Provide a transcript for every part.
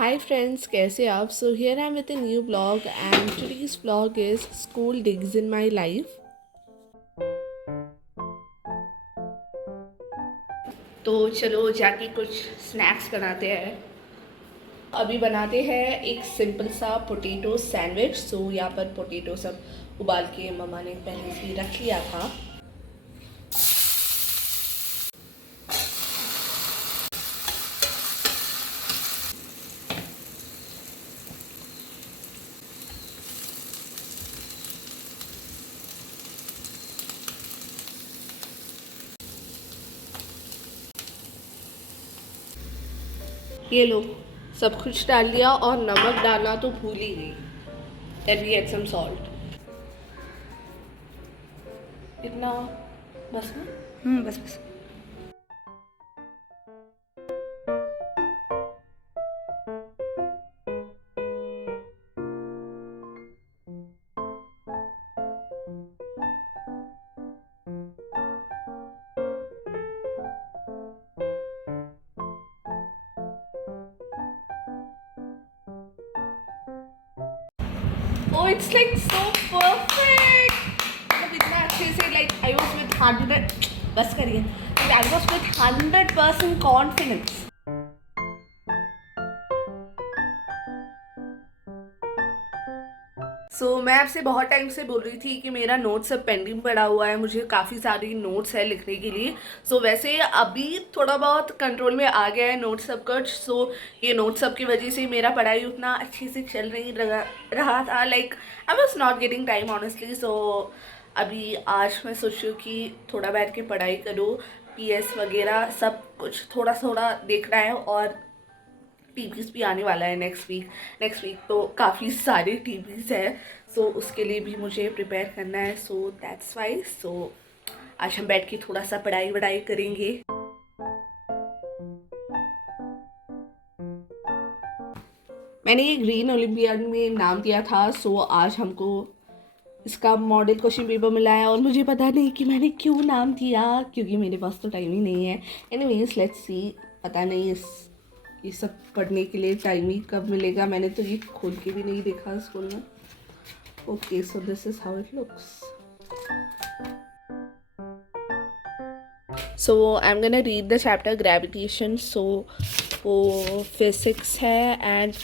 Hi friends, कैसे आप? So here I am with a new vlog and today's vlog is school digs in my life. तो चलो जाके कुछ snacks बनाते हैं। अभी बनाते हैं एक सिंपल सा पोटैटो सैंडविच। सो यहाँ पर पोटैटो सब उबाल के मम्मा ने पहले से ही रख लिया था। ये लो, सब कुछ डाल दिया और नमक डालना तो भूल ही गई। Then we add some salt. इतना बस ना? बस बस। Oh, it's like so perfect. मतलब इतना अच्छे से like I was with 100 बस करिए I was with 100% confidence. मैं आपसे बहुत टाइम से बोल रही थी कि मेरा नोट्स सब पेंडिंग पड़ा हुआ है, मुझे काफ़ी सारी नोट्स है लिखने के लिए। वैसे अभी थोड़ा बहुत कंट्रोल में आ गया है नोट्स सब कुछ। ये नोट्स सब की वजह से मेरा पढ़ाई उतना अच्छे से चल नहीं रहा था। Like I was not getting time honestly. अभी आज मैं सोच रही हूँ कि थोड़ा बैठ के पढ़ाई करूँ, पीएस वगैरह सब कुछ थोड़ा थोड़ा देखना है। और टीवीज़ भी आने वाला है नेक्स्ट वीक तो काफ़ी सारे टीवीज़ है। उसके लिए भी मुझे प्रिपेयर करना है। दैट्स वाई आज हम बैठ के थोड़ा सा पढ़ाई वढ़ाई करेंगे। मैंने ये ग्रीन ओलंपियाड में नाम दिया था। आज हमको इसका मॉडल क्वेश्चन पेपर मिला है और मुझे पता नहीं कि मैंने क्यों नाम दिया, क्योंकि मेरे पास तो टाइम ही नहीं है। एनीवेज लेट्स सी, पता नहीं ये सब पढ़ने के लिए टाइम ही कब मिलेगा। मैंने तो ये खोल के भी नहीं देखा स्कूल में। Okay, so this is how it looks. I am gonna read the chapter gravitation. वो फिजिक्स है एंड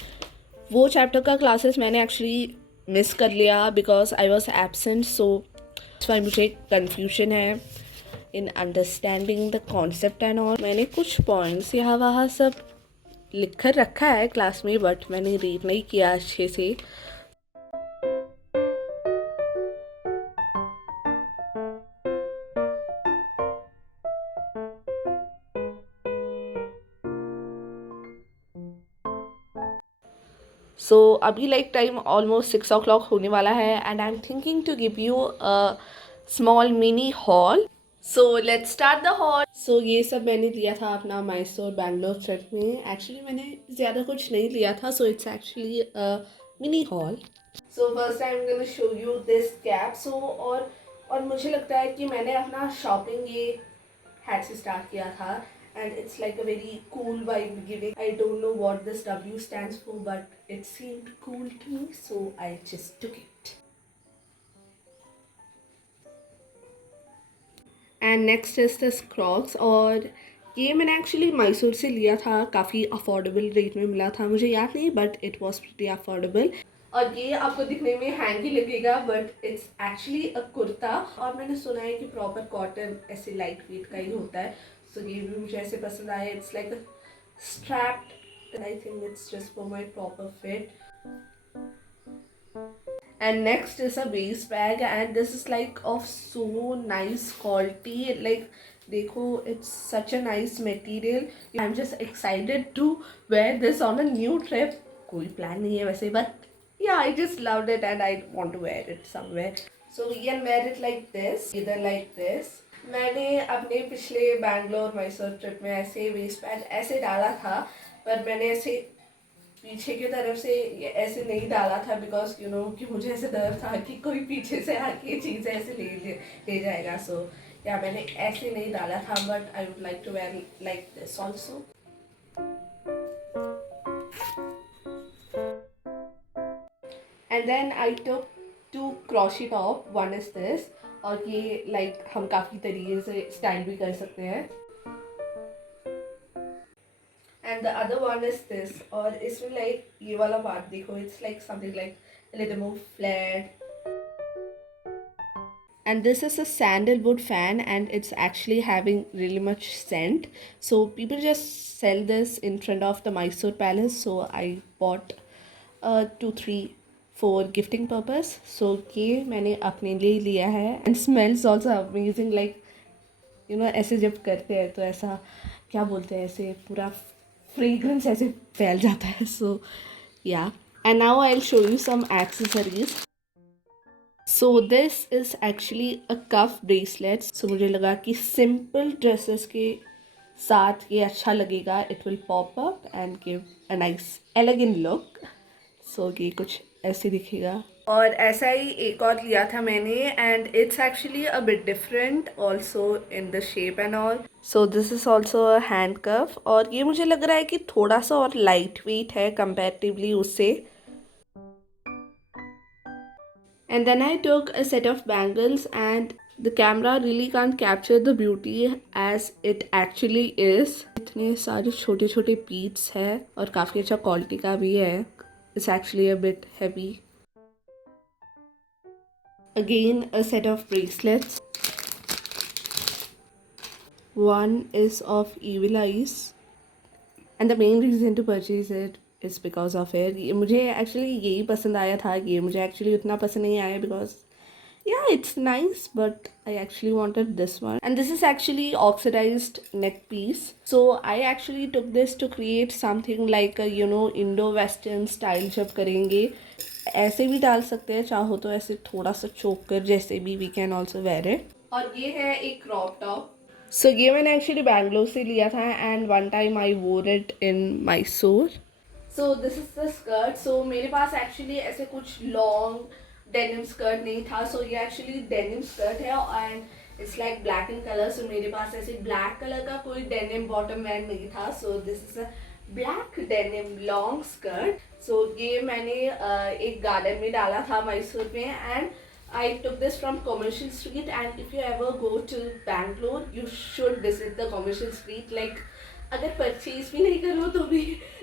वो चैप्टर का क्लासेस मैंने एक्चुअली मिस कर लिया because I was absent. Why मुझे कन्फ्यूजन है in understanding the concept and all. मैंने कुछ पॉइंट्स यहाँ वहाँ सब लिख कर रखा है क्लास में, बट मैंने रीड नहीं किया अच्छे से। अभी लाइक टाइम ऑलमोस्ट 6 o'clock होने वाला है and I am thinking to give you a small mini haul. Let's start the haul. ये सब मैंने लिया था अपना मैसूर बैंगलोर ट्रिप में। एक्चुअली मैंने ज़्यादा कुछ नहीं लिया था, it's actually mini haul. First I am gonna show you this cap. और मुझे लगता है कि मैंने अपना शॉपिंग ये हैट से स्टार्ट किया था and it's like a very cool vibe giving. I don't know what this W stands for, but it seemed cool to me, so I just took it. And next is this Crocs, और ये मैंने actually Mysore से लिया था, काफ़ी affordable rate में मिला था। मुझे याद नहीं but it was pretty affordable. और ये आपको दिखने में हैंग ही लगेगा बट इट्स एक्चुअली अ कुर्ता। और मैंने सुना है कि प्रॉपर कॉटन ऐसे लाइट वेट का ही होता है। ये भी मुझे ऐसे पसंद आया। It's like a strapped, I think it's just for my proper fit. And next is a waist bag and this is like of so nice quality. Like देखो, it's such a nice material. I'm just excited to wear this on a new trip. कोई plan नहीं है वैसे, but yeah, I just loved it and I want to wear it somewhere. We can wear it like this, either like this. मैंने अपने पिछले Bangalore Mysore trip में ऐसे waste band ऐसे डाला था, पर मैंने ऐसे पीछे की तरफ से ये ऐसे नहीं डाला था बिकॉज यू नो कि मुझे ऐसे डर था कि कोई पीछे से आके चीज़ ऐसे ले जाएगा। या मैंने ऐसे नहीं डाला था, but I would like to wear like this also. And then I took two crochet top, one is this, और ये लाइक हम काफ़ी तरीके से स्टाइल भी कर सकते हैं। And the other one is this, और इसमें लाइक ये वाला पार्ट देखो, it's like something like little more flat. And this is a sandalwood fan, and it's actually having really much scent, so people just sell this in front of the Mysore Palace, so I bought 2 3 4 gifting purpose, so ये मैंने अपने लिए लिया है, and smells also amazing, like ऐसे जब करते हैं तो ऐसा क्या बोलते हैं, ऐसे पूरा फ्रेग्रेंस ऐसे फैल जाता है, so yeah. And now I'll show you some accessories. So this is actually a cuff bracelet, so मुझे लगा कि सिंपल ड्रेसेस के साथ ये अच्छा लगेगा, it will pop up and give a nice elegant look. So ये कुछ ऐसे दिखेगा, और ऐसा ही एक और लिया था मैंने, and it's actually a bit different also in the shape and all. So this is also a hand cuff, और ये मुझे लग रहा है कि थोड़ा सा और लाइट वेट है कंपेरेटिवली उससे। And then I took a set of bangles, and the camera really can't capture the beauty as it actually is. इतने सारे छोटे छोटे beads है और काफ़ी अच्छा क्वालिटी का भी है. It's actually a bit heavy. Again a set of bracelets. One is of evil eyes. And the main reason to purchase it is because of it. ये मुझे एक्चुअली यही पसंद आया था, ये मुझे एक्चुअली उतना पसंद नहीं आया because yeah, it's nice, but I actually wanted this one, and this is actually oxidized neck piece, so I actually took this to create something like a Indo-Western style. जब करेंगे ऐसे भी डाल सकते हैं, चाहो तो ऐसे थोड़ा सा चोक कर, जैसे भी we can also wear it. और ये है एक क्रॉप टॉप. सो ये मैंने एक्चुअली बैंगलोर से लिया था, and one time I wore it in Mysore. So this is the skirt. So मेरे पास एक्चुअली ऐसे कुछ लॉन्ग डेनिम स्कर्ट नहीं था, सो ये एक्चुअली डेनिम स्कर्ट है, and it's like black in colour. So मेरे पास ऐसे ब्लैक कलर का कोई डेनिम बॉटम वेयर नहीं था, so this is a black denim long skirt. So ये मैंने एक गार्डन में डाला था मैसूर में, and I took this from Commercial Street, and if you ever go to Bangalore, you should visit the Commercial Street. Like अगर purchase भी नहीं करो तो भी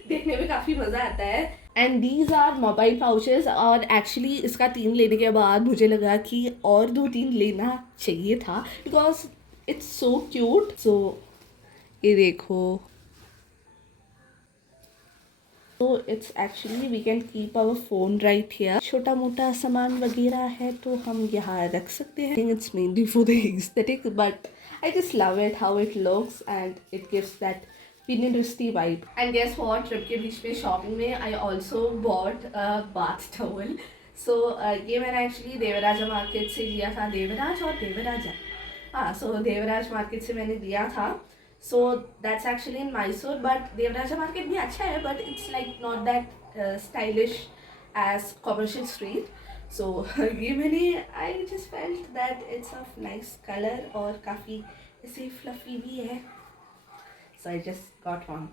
देखने में काफ़ी मज़ा आता है. And these are mobile pouches, और एक्चुअली इसका 3 लेने के बाद मुझे लगा कि और 2 3 लेना चाहिए था, because it's so cute. So ये देखो, तो it's actually we can keep our phone right here. छोटा मोटा सामान वगैरह है तो हम यहाँ रख सकते हैं. It's mainly for the aesthetic, but I just love it how it looks, and it gives that Pinteresty vibe. And guess what? Trip के बीच में शॉपिंग में I also bought bath towel. So ये मैंने एक्चुअली देवराजा मार्केट से लिया था. देवराज और देवराजा, हाँ, सो देवराज मार्केट से मैंने लिया था. So that's actually in Mysore, but Devaraja market भी अच्छा है, but it's like not that stylish as commercial street. So ये मैंने I just felt that it's of nice colour, और काफ़ी ऐसे फ्लफी भी है, so I just got one.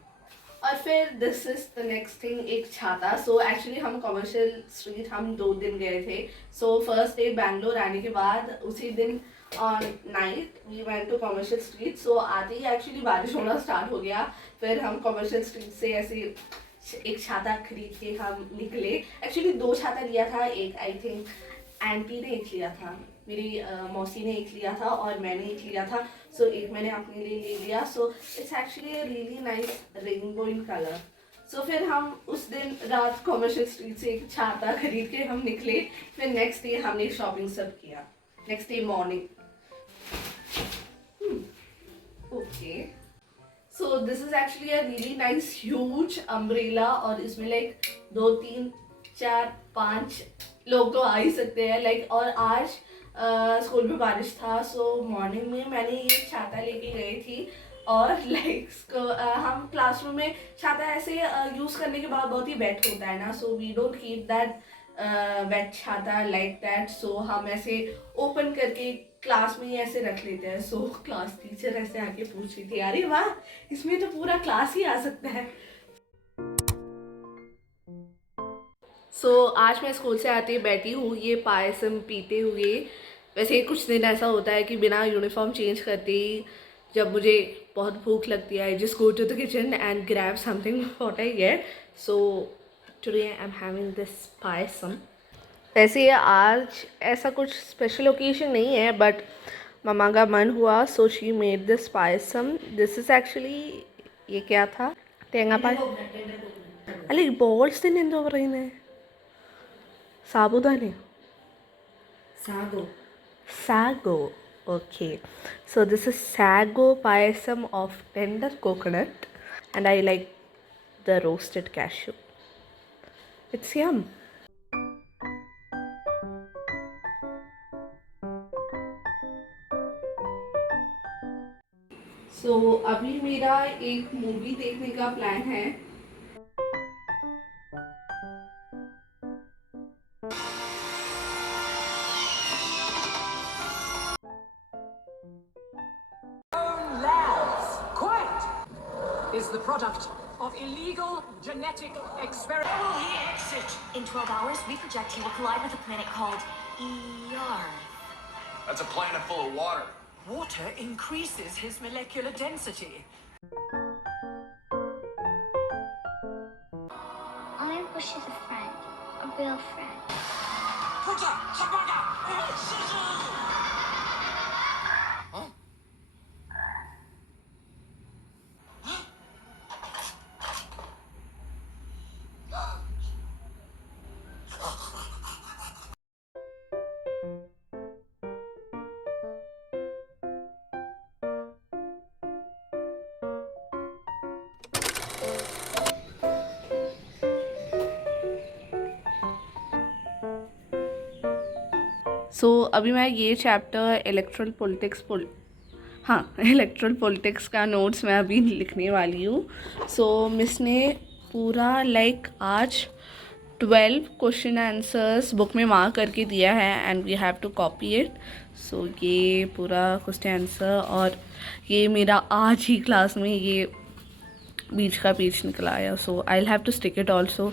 और फिर this is the next thing, एक छाता. सो एक्चुअली हम कॉमर्शियल स्ट्रीट हम 2 दिन गए थे. सो फर्स्ट डे बैंगलोर आने के बाद उसी दिन on night we went to commercial street. So आते ही एक्चुअली बारिश होना स्टार्ट हो गया. फिर हम कॉमर्शियल स्ट्रीट से ऐसे एक छाता खरीद के हम निकले. एक्चुअली 2 छाता लिया था, एक आई थिंक आंटी ने एक लिया था, मेरी मौसी ने एक लिया था, और मैंने एक लिया था. सो एक मैंने अपने लिए ले लिया. So it's actually a really nice rainbow in colour. So फिर हम उस दिन रात कॉमर्शियल स्ट्रीट से एक छाता खरीद के हम निकले. फिर नेक्स्ट डे हमने शॉपिंग सब किया, next day morning. Okay, so this is actually a really nice huge umbrella, और इसमें लाइक 2 3 4 5 लोग तो आ ही सकते हैं. लाइक और आज स्कूल में बारिश था, सो मॉर्निंग में मैंने ये छाता लेके गई थी, और लाइक हम क्लासरूम में छाता ऐसे यूज़ करने के बाद बहुत ही वेट होता है ना, so we don't keep that wet छाता लाइक दैट. सो हम ऐसे ओपन करके क्लास में ही ऐसे रख लेते हैं. सो क्लास टीचर ऐसे आके पूछ रही थी, अरे वाह, इसमें तो पूरा क्लास ही आ सकता है. आज मैं स्कूल से आते ही बैठी हूँ ये पायसम पीते हुए। वैसे कुछ दिन ऐसा होता है कि बिना यूनिफॉर्म चेंज करते ही जब मुझे बहुत भूख लगती है, I just go to the kitchen and grab something what I get. So today I am having this payasam. वैसे ये आज ऐसा कुछ स्पेशल ओकेजन नहीं है, बट मम्मा का मन हुआ so she made this payasam. This is actually, ये क्या था? തേങ്ങാപ്പാൽ അല്ല ഈ ബോൾസ് തന്നെ എന്തോ പറയുന്നത്? സാബുദാനയോ? Sago. Okay. So this is sago payasam of tender coconut, and I like the roasted cashew. It's yum. So अभी मेरा एक मूवी देखने का प्लान है। Is the product of illegal genetic experiment. Where will he exit? In 12 hours, we project he will collide with a planet called Earth. That's a planet full of water. Water increases his molecular density. All I wish is a friend, a real friend. अभी मैं ये chapter erectile politics का notes मैं अभी लिखने वाली हूँ। Miss ने पूरा आज 12 क्वेश्चन आंसर्स बुक में मार्क करके दिया है and we have to copy it. ये पूरा क्वेश्चन आंसर, और ये मेरा आज ही क्लास में ये बीच का पेज निकला आया। I will have to stick it also.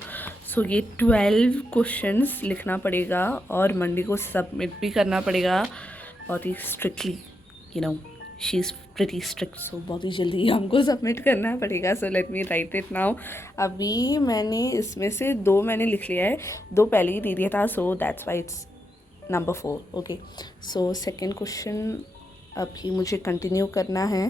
ये 12 क्वेश्चंस लिखना पड़ेगा और मंडे को सबमिट भी करना पड़ेगा बहुत ही strictly. She is pretty strict, बहुत ही जल्दी हमको सबमिट करना पड़ेगा। Let me write it now. अभी मैंने इसमें से 2 मैंने लिख लिया है, 2 पहले ही दे दिया था, that's why it's number 4। Okay, second question अभी मुझे कंटिन्यू करना है।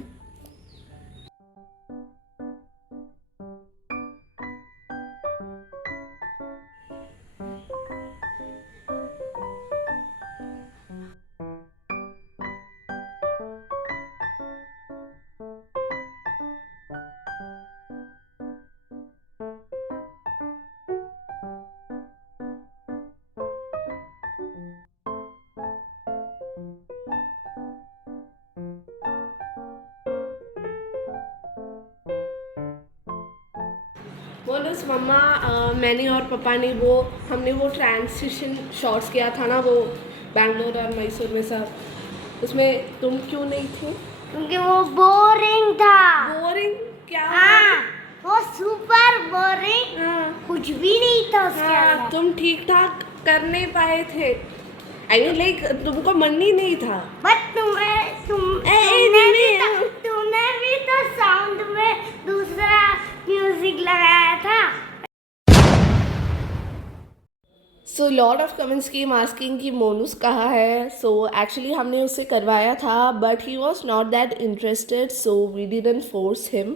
बोलो मम्मा, मैंने और पापा ने हमने वो ट्रांजिशन शॉट्स किया था ना, वो बैंगलोर और मैसूर में सब, उसमें तुम क्यों नहीं थे? क्योंकि वो बोरिंग था। बोरिंग क्या? हाँ, वो सुपर बोरिंग। हाँ, कुछ भी नहीं था उसके हाँ, अंदर। तुम ठीक ठाक कर नहीं पाए थे। आई मीन लाइक तुमको मन ही नहीं था। बट तुमने भी तो साउंड में दूसरा म्यूजिक लगाया था। लॉट ऑफ कमेंट्स की मास्किंग की मोनूस कहाँ है। एक्चुअली हमने उससे करवाया था, but he was not that interested, we didn't force him.